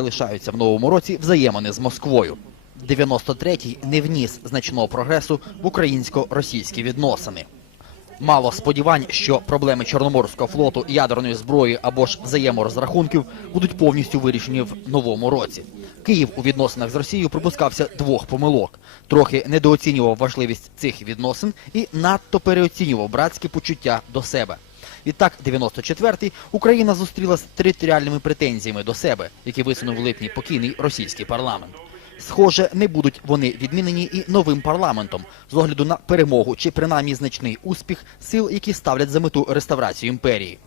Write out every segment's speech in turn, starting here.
лишаються в новому році взаємини з Москвою. 93-й не вніс значного прогресу в українсько-російські відносини. Мало сподівань, що проблеми Чорноморського флоту, ядерної зброї або ж взаєморозрахунків будуть повністю вирішені в новому році. Київ у відносинах з Росією припускався двох помилок: трохи недооцінював важливість цих відносин і надто переоцінював братські почуття до себе. Відтак, 94-й Україна зустріла з територіальними претензіями до себе, які висунув в липні покійний російський парламент. Схоже, не будуть вони відмінені і новим парламентом з огляду на перемогу чи принаймні значний успіх сил, які ставлять за мету реставрацію імперії.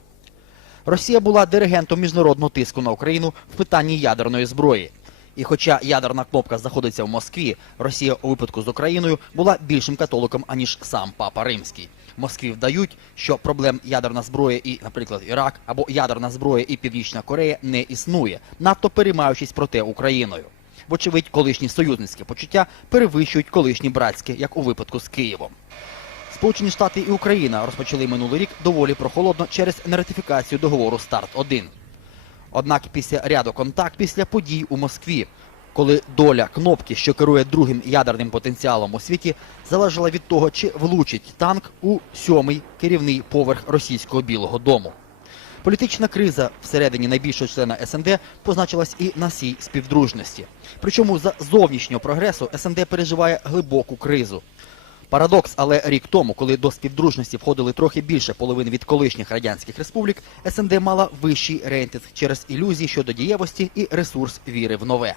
Росія була диригентом міжнародного тиску на Україну в питанні ядерної зброї. І хоча ядерна кнопка знаходиться в Москві, Росія у випадку з Україною була більшим католиком, аніж сам Папа Римський. Москві вдають, що проблем ядерна зброя і, наприклад, Ірак або ядерна зброя і Північна Корея не існує, надто переймаючись проте Україною. Вочевидь, колишні союзницькі почуття перевищують колишні братські, як у випадку з Києвом. Сполучені Штати і Україна розпочали минулий рік доволі прохолодно через нератифікацію договору Старт 1 Однак після ряду контакт після подій у Москві, коли доля кнопки, що керує другим ядерним потенціалом у світі, залежала від того, чи влучить танк у сьомий керівний поверх російського Білого Дому. Політична криза всередині найбільшого члена СНД позначилась і на цій співдружності. Причому за зовнішнього прогресу СНД переживає глибоку кризу. Парадокс, але рік тому, коли до співдружності входили трохи більше половини від колишніх радянських республік, СНД мала вищий рейтинг через ілюзії щодо дієвості і ресурс віри в нове.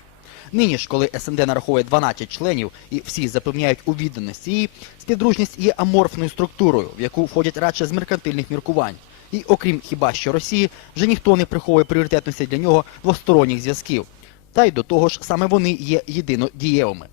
Нині ж, коли СНД нараховує 12 членів і всі запевняють у відданості її, співдружність є аморфною структурою, в яку входять радше з меркантильних міркувань. І окрім хіба що Росії, вже ніхто не приховує пріоритетності для нього двосторонніх зв'язків. Та й до того ж, саме вони є єдино дієвими.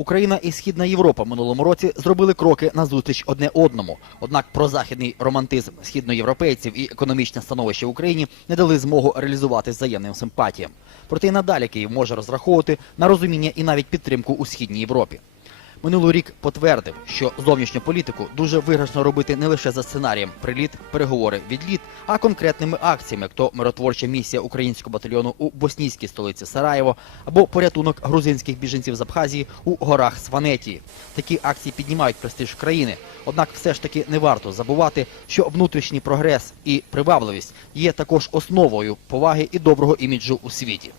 Україна і Східна Європа минулому році зробили кроки назустріч одне одному. Однак прозахідний романтизм східноєвропейців і економічне становище в Україні не дали змогу реалізувати взаємним симпатіям. Проте і надалі Київ може розраховувати на розуміння і навіть підтримку у східній Європі. Минулий рік потвердив, що зовнішню політику дуже виграшно робити не лише за сценарієм приліт, переговори, відліт, а конкретними акціями, як то миротворча місія українського батальйону у боснійській столиці Сараєво або порятунок грузинських біженців з Абхазії у горах Сванетії. Такі акції піднімають престиж країни. Однак, все ж таки не варто забувати, що внутрішній прогрес і привабливість є також основою поваги і доброго іміджу у світі.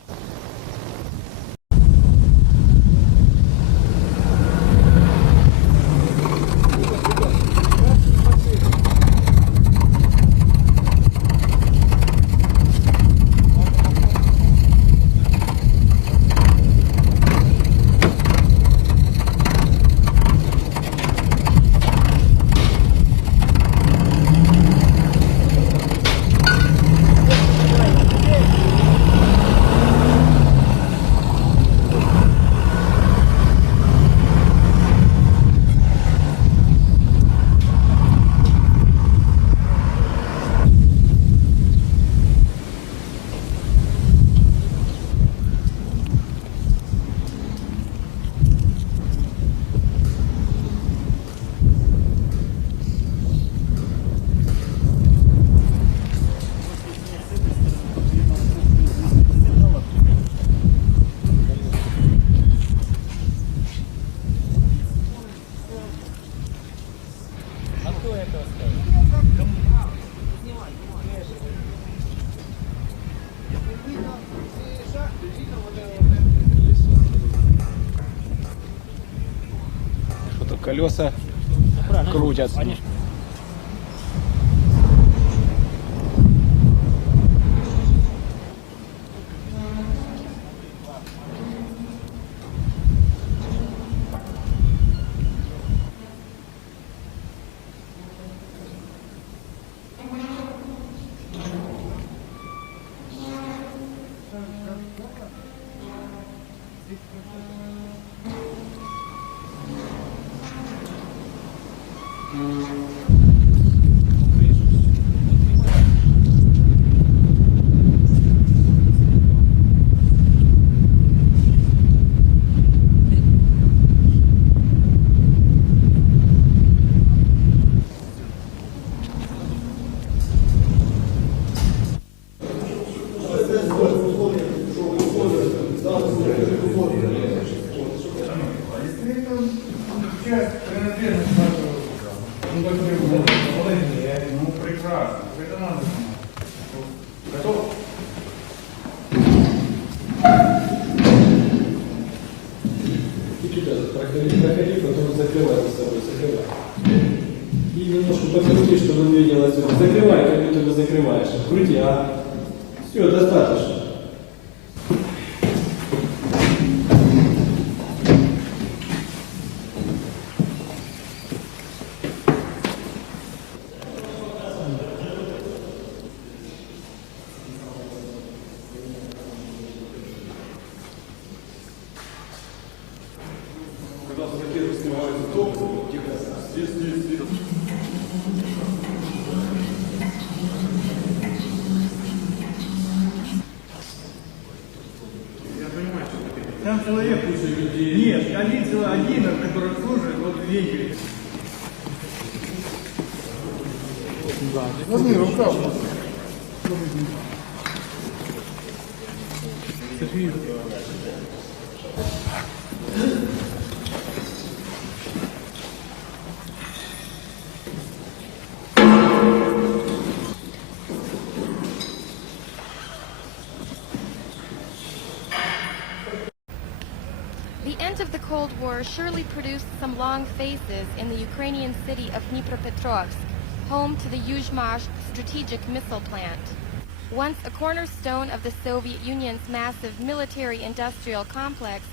Колеса крутятся. А. Все, достаточно. Там человек куча людей. Нет, количество один, который служит, вот деньги. Возьми рукав. Сергей. The end of the Cold War surely produced some long faces in the Ukrainian city of Dnipropetrovsk, home to the Yuzhmash strategic missile plant. Once a cornerstone of the Soviet Union's massive military-industrial complex,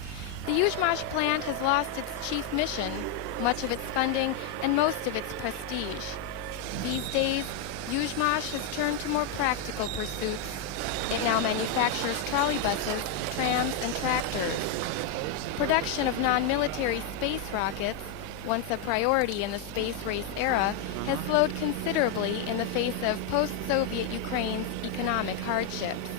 the Yuzhmash plant has lost its chief mission, much of its funding, and most of its prestige. These days, Yuzhmash has turned to more practical pursuits. It now manufactures trolley buses, trams, and tractors. Production of non-military space rockets, once a priority in the space race era, has slowed considerably in the face of post-Soviet Ukraine's economic hardships.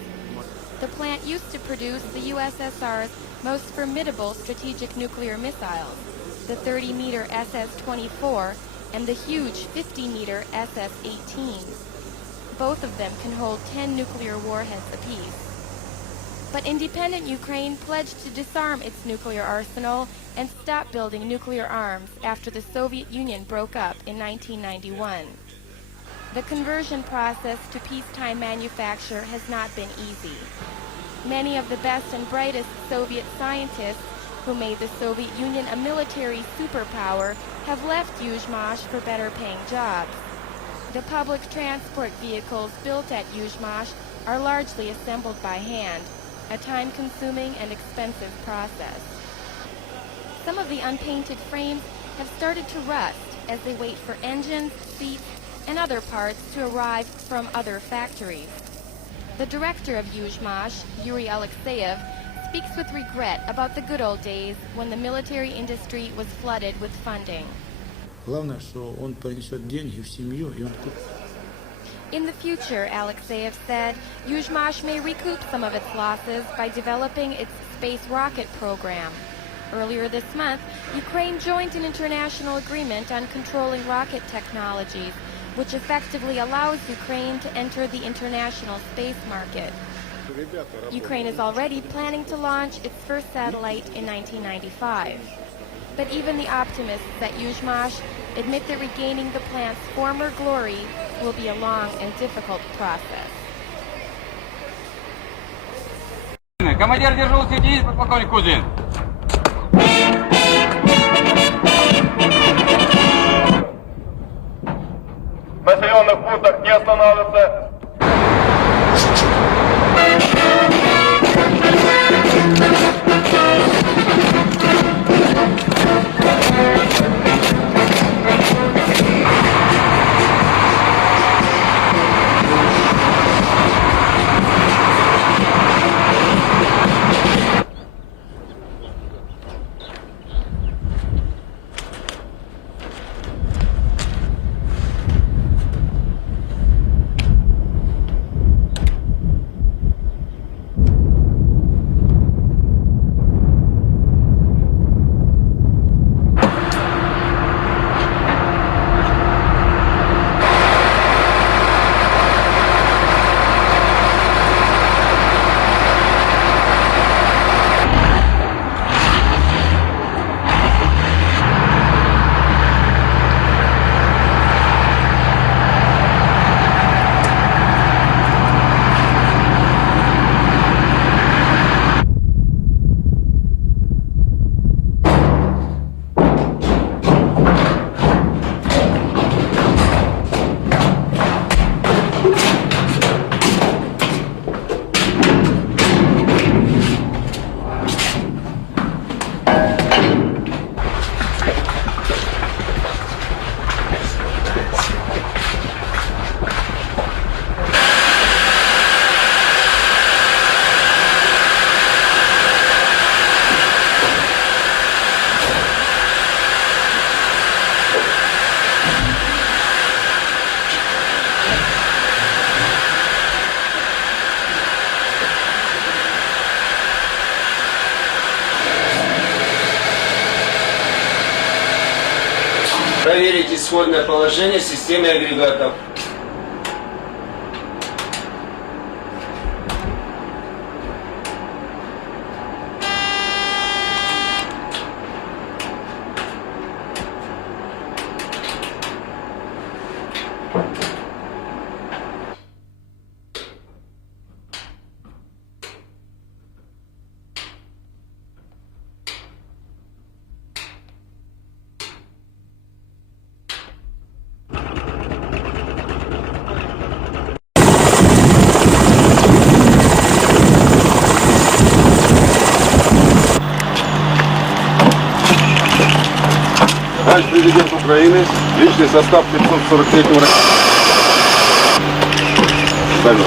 The plant used to produce the USSR's most formidable strategic nuclear missiles, the 30-meter SS-24 and the huge 50-meter SS-18. Both of them can hold 10 nuclear warheads apiece. But independent Ukraine pledged to disarm its nuclear arsenal and stop building nuclear arms after the Soviet Union broke up in 1991. The conversion process to peacetime manufacture has not been easy. Many of the best and brightest Soviet scientists who made the Soviet Union a military superpower have left Yuzhmash for better paying jobs. The public transport vehicles built at Yuzhmash are largely assembled by hand, a time-consuming and expensive process. Some of the unpainted frames have started to rust as they wait for engines, seats, and other parts to arrive from other factories. The director of Yuzhmash, Yuri Alexeyev, speaks with regret about the good old days when the military industry was flooded with funding. Главное, что он принесет деньги в семью, и он купит. in the future, Alexeyev said, Yuzhmash may recoup some of its losses by developing its space rocket program. Earlier this month, Ukraine joined an international agreement on controlling rocket technologies, which effectively allows Ukraine to enter the international space market. Ukraine is already planning to launch its first satellite in 1995. But even the optimists at Yuzhmash admit that regaining the plant's former glory will be a long and difficult process. Командир дежурства сидит, подполковник Кузин. Населенных пунктах не останавливаться. Исходное положение системы агрегатов. Украины, личный состав 543-го Ставлю.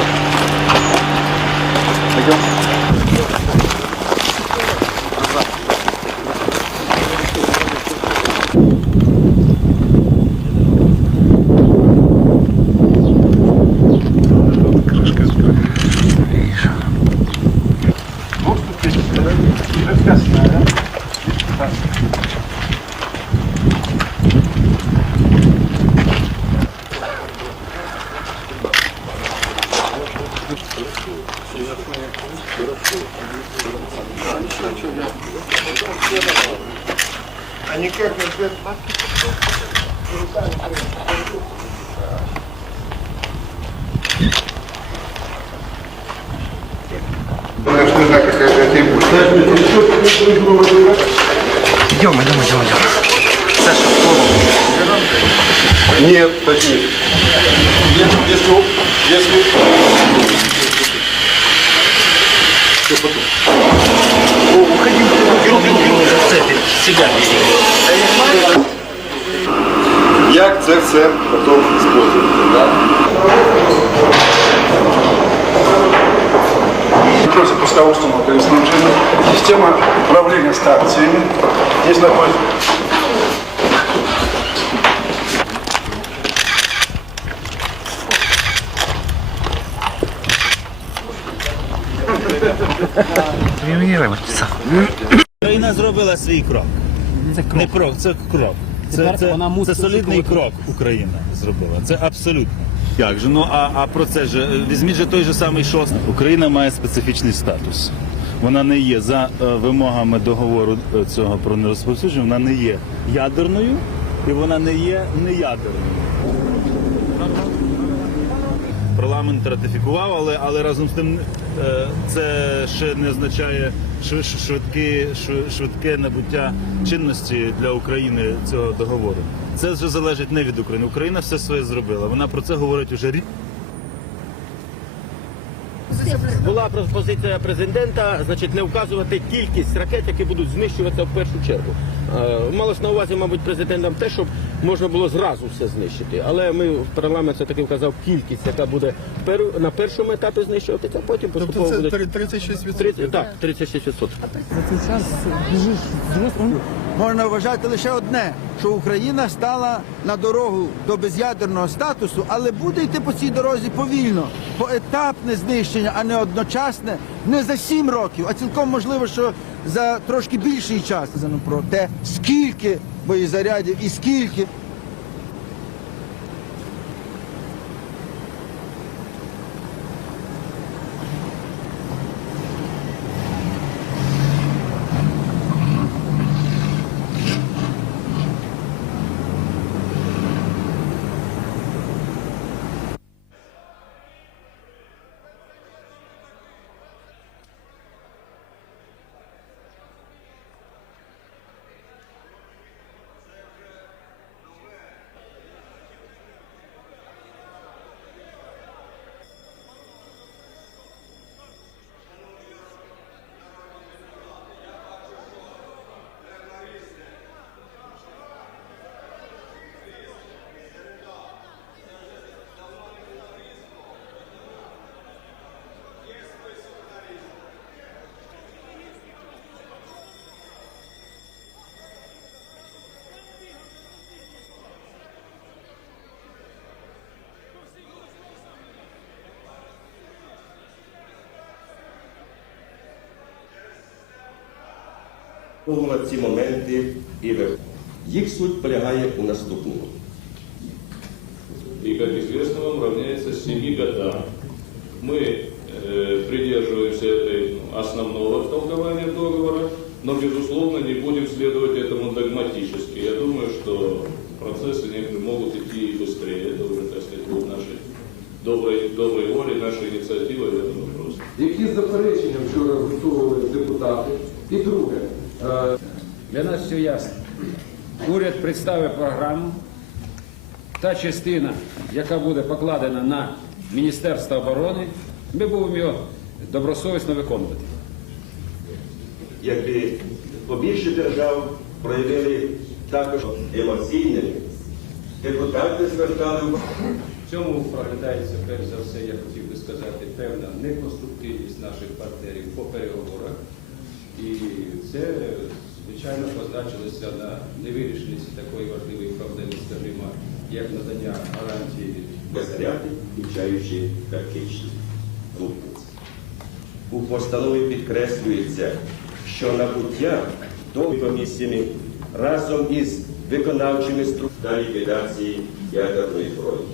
Пойдем. А никак не ответ. Даже не знаю, какая же тема будет. Идем, идем, идем, идем. Саша, в голову. Нет, точнее. Если, если, если зробленому вже все під себя. Як це все потім сподівати? Да? находится пусководственного водоснабжения, система управления станциями. Здесь находится Тренируемся. Україна зробила свій крок. Це крок. Не крок, це крок. Це, це, це солідний крок Україна зробила. Це абсолютно. Як же? Ну а, а про це ж е, візьміть же той же самий шост. Україна має специфічний статус. Вона не є за е, вимогами договору е, цього про нерозповсюдження, вона не є ядерною і вона не є неядерною. Парламент ратифікував, але, але разом з тим е, це ще не означає швид- швидкі, швидке набуття чинності для України цього договору. Це вже залежить не від України. Україна все своє зробила. Вона про це говорить уже рік. була пропозиція президента, значить, не вказувати кількість ракет, які будуть знищуватися в першу чергу. Е, Малось на увазі, мабуть, президентом те, щоб можна було зразу все знищити. Але ми в парламент все таки вказав кількість, яка буде пер- на першому етапі знищуватися, а потім поступово буде 36 30, так, 36%. Можна вважати лише одне, що Україна стала на дорогу до без'ядерного статусу, але буде йти по цій дорозі повільно, поетапне знищення, а не одночасне, не за сім років, а цілком можливо, що за трошки більший час. Сказано Про те, скільки боєзарядів і скільки Був на ці моменти і ви. Їх суть полягає у наступному. И, как известно вам, равняется 7 годам. Мы э, придерживаемся этой ну, основного толкования договора, но, безусловно, не будем следовать этому догматически. Я думаю, что процессы некоторые могут идти и быстрее. Это уже, так сказать, будет нашей доброй, доброй воли, нашей инициативой в этом вопросе. Які заперечення вчора висовували депутати? І друге, е, для нас все ясно. Уряд представив програму. Та частина, яка буде покладена на Міністерство оборони, ми будемо його добросовісно виконувати. Якби побільше держав проявили також емоційне, депутати звертали. В цьому проглядається, перш за все, я хотів би сказати, певна неконструктивність наших партнерів по переговорах. І це, звичайно, позначилося на невирішеності такої важливої проблеми, скажімо, як надання гарантії Заряди, включаючи тактичні рухниці. У постанові підкреслюється, що набуття до комісіями разом із виконавчими структурами ліквідації ядерної зброї.